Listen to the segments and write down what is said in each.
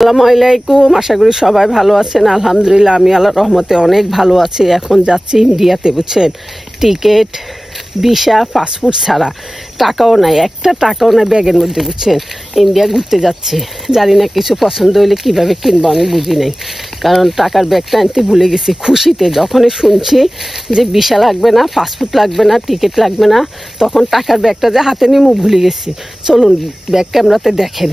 আসসালামু আলাইকুম। আশা করি সবাই ভালো আছেন। আলহামদুলিল্লাহ আমি আল্লাহর রহমতে অনেক ভালো আছি। এখন যাচ্ছি ইন্ডিয়াতে, বুঝছেন। টিকিট, ভিসা, পাসপোর্ট ছাড়া, টাকাও নাই, একটা টাকাও নাই ব্যাগের মধ্যে, বুঝছেন। ইন্ডিয়া ঘুরতে যাচ্ছি। জানি না কিছু পছন্দ হইলে কিভাবে কিনবো আমি বুঝি নাই, কারণ টাকার ব্যাগটা আনতে ভুলে গেছি। খুশিতে যখনই শুনছি যে ভিসা লাগবে না, পাসপোর্ট লাগবে না, টিকিট লাগবে না, তখন টাকার ব্যাগটা যে হাতে নিয়ে ভুলে গেছি। চলুন ব্যাগ ক্যামেরাতে দেখেন।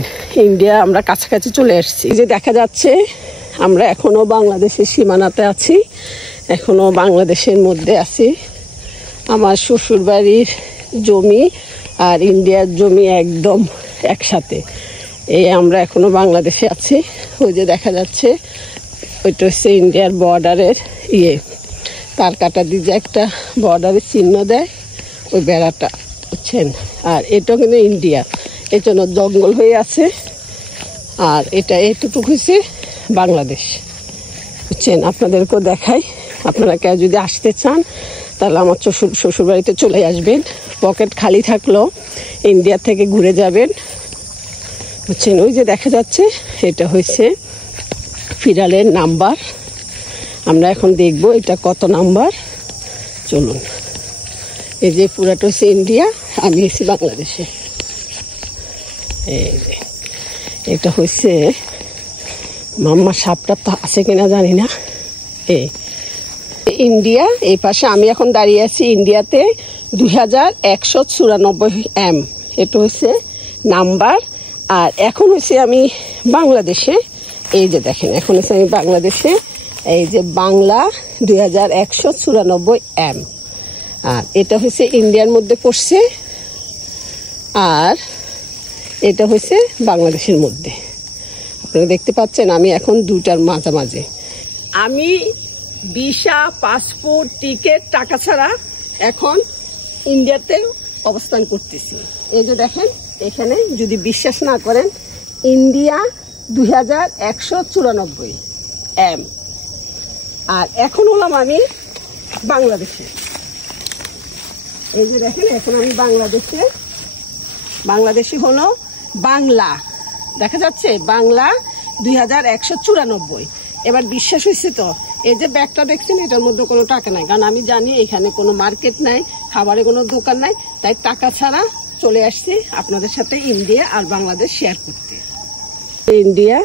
ইন্ডিয়া আমরা কাছাকাছি চলে আসছি। যে দেখা যাচ্ছে আমরা এখনো বাংলাদেশের সীমানাতে আছি, এখনো বাংলাদেশের মধ্যে আছি। আমার শ্বশুর বাড়ির জমি আর ইন্ডিয়ার জমি একদম একসাথে। এই আমরা এখনো বাংলাদেশে আছি। ওই যে দেখা যাচ্ছে ওইটা হচ্ছে ইন্ডিয়ার বর্ডারের তার কাটা দিয়ে যে একটা বর্ডারের চিহ্ন দেয়, ওই বেড়াটা, বুঝছেন। আর এটা কিন্তু ইন্ডিয়া, এই জন্য জঙ্গল হয়ে আছে। আর এটা এইটুকু হচ্ছে বাংলাদেশ, বুঝছেন। আপনাদেরকেও দেখাই। আপনারা কেউ যদি আসতে চান তাহলে আমার শ্বশুর বাড়িতে চলে আসবেন। পকেট খালি থাকলেও ইন্ডিয়া থেকে ঘুরে যাবেন, বুঝছেন। ওই যে দেখা যাচ্ছে এটা হচ্ছে ফিরালের নাম্বার। আমরা এখন দেখব এটা কত নাম্বার। চলুন। এই যে পুরাটা হচ্ছে ইন্ডিয়া, আমি এসেছি বাংলাদেশে। এই যে এটা হচ্ছে মাম্মা সাপটা তো আছে কিনা জানি না। ইন্ডিয়া এই পাশে আমি এখন দাঁড়িয়ে আছি ইন্ডিয়াতে 2194 M, এটা হচ্ছে নাম্বার। আর এখন হচ্ছে আমি বাংলাদেশে। এই যে দেখেন এখন হচ্ছে আমি বাংলাদেশে। এই যে বাংলা 2194 M। আর এটা হচ্ছে ইন্ডিয়ার মধ্যে পড়ছে, আর এটা হচ্ছে বাংলাদেশের মধ্যে। আপনারা দেখতে পাচ্ছেন আমি এখন দুটার মাঝামাঝি। আমি ভিসা, পাসপোর্ট, টিকিট, টাকা ছাড়া এখন ইন্ডিয়াতে অবস্থান করতেছি। এই যে দেখেন এখানে, যদি বিশ্বাস না করেন, ইন্ডিয়া 2194 M। আর এখন হলাম আমি বাংলাদেশে। এই যে দেখেন এখন আমি বাংলাদেশে হলো বাংলা, দেখা যাচ্ছে বাংলা 2194। এবার বিশ্বাস হয়েছে তো। এই যে ব্যাগটা দেখছেন, এটার মধ্যে কোনো টাকা নাই, কারণ আমি জানি এখানে কোনো মার্কেট নাই, খাবারের কোনো দোকান নাই, তাই টাকা ছাড়া চলে আসছি আপনাদের সাথে ইন্ডিয়া আর বাংলাদেশ শেয়ার করতে। ইন্ডিয়া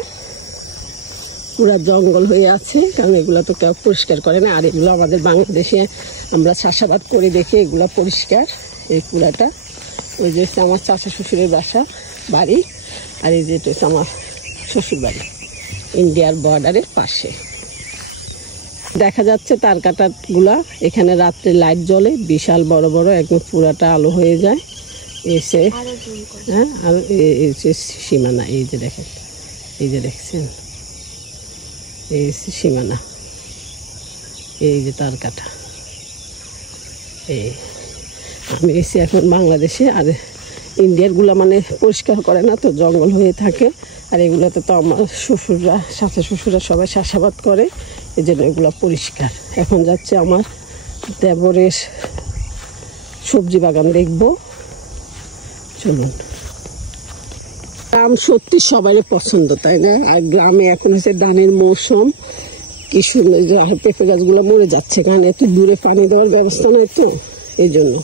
পুরা জঙ্গল হয়ে আছে, কারণ এগুলো তো কেউ পরিষ্কার করে না। আর এগুলো আমাদের বাংলাদেশে আমরা চাষাবাদ করে দেখি এগুলো পরিষ্কার। এই পুরাটা ওই যে আমার চাচা শ্বশুরের বাড়ি, আর এই যে এটা হচ্ছে আমার শ্বশুর বাড়ি ইন্ডিয়ার বর্ডারের পাশে। দেখা যাচ্ছে তার কাটাগুলা, এখানে রাত্রে লাইট জ্বলে, বিশাল বড় বড়, একদম পুরাটা আলো হয়ে যায়। এসে হ্যাঁ, আর সীমানা, এই যে দেখেন, এই যে দেখছেন, এই সীমানা, এই যে তার কাটা। এই আমি এসে এখন বাংলাদেশে। আর ইন্ডিয়ার গুলা মানে পরিষ্কার করে না তো, জঙ্গল হয়ে থাকে। আর এগুলোতে তো আমার শ্বশুররা, চাচা শ্বশুররা সবাই চাষাবাদ করে, এই জন্য এগুলো পরিষ্কার। এখন যাচ্ছে আমার দেবরের সবজি বাগান দেখব। চলুন। গ্রাম সত্যি সবাই পছন্দ, তাই না? আর গ্রামে এখন হচ্ছে ধানের মৌসুম, কি সুন্দর। পেঁপে গাছগুলো মরে যাচ্ছে, কারণ এত দূরে পানি দেওয়ার ব্যবস্থা নাই তো, এই জন্য।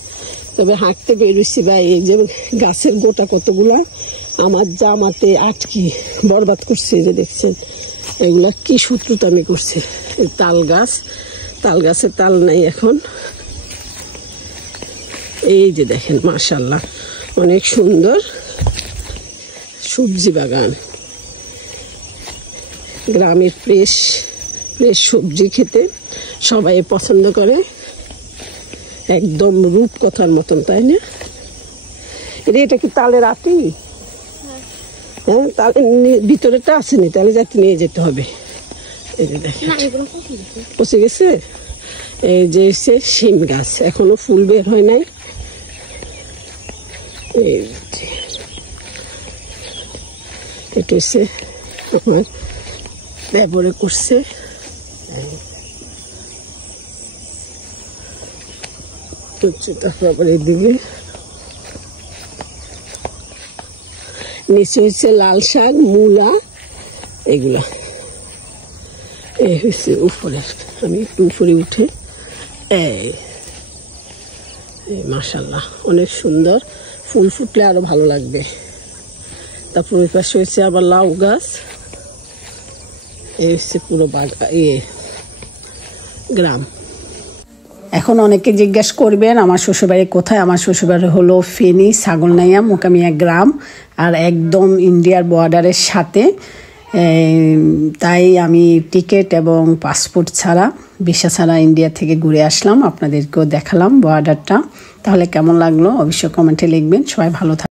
তবে হাঁটতে বেরোচ্ছি ভাই, এই যে গাছের গোটা কতগুলা আমার জামাতে আটকি বরবাদ করছে। যে দেখছেন এগুলা কি শত্রুতামি করছে। তাল গাছের তাল নাই এখন। এই যে দেখেন মাশাআল্লাহ অনেক সুন্দর সবজি বাগান। গ্রামের ফ্রেশ সবজি খেতে সবাই পছন্দ করে, একদম রূপকথার মতন, তাই না? এটা কি তালের আটি? হ্যাঁ, তালের ভিতরেটা আসেনি, তাহলে যাতে নিয়ে যেতে হবে। এই যে দেখেন পচে গেছে। এই যে শিম গাছ, এখনো ফুল বের হয় নাই। এটা হচ্ছে আমার ব্যবহার করছে। তারপর এদিকে নিচে হচ্ছে লাল শাক, মূলা, এগুলা এই হচ্ছে উপরে। আমি একটু উপরে উঠে এই মাশাআল্লাহ অনেক সুন্দর, ফুল ফুটলে আরো ভালো লাগবে। তারপর ওই পাশে হচ্ছে আবার লাউ গাছ। এই হচ্ছে পুরো গ্রাম। এখন অনেকে জিজ্ঞাসা করবেন আমার শ্বশুরবাড়ি কোথায়। আমার শ্বশুরবাড়ি হলো ফেনী ছাগলনাইয়া মোকামিয়া গ্রাম, আর একদম ইন্ডিয়ার বর্ডারের সাথে। তাই আমি টিকিট এবং পাসপোর্ট ছাড়া, ভিসা ছাড়া ইন্ডিয়া থেকে ঘুরে আসলাম, আপনাদেরকেও দেখালাম বর্ডারটা। তাহলে কেমন লাগলো অবশ্যই কমেন্টে লিখবেন। সবাই ভালো থাকবেন।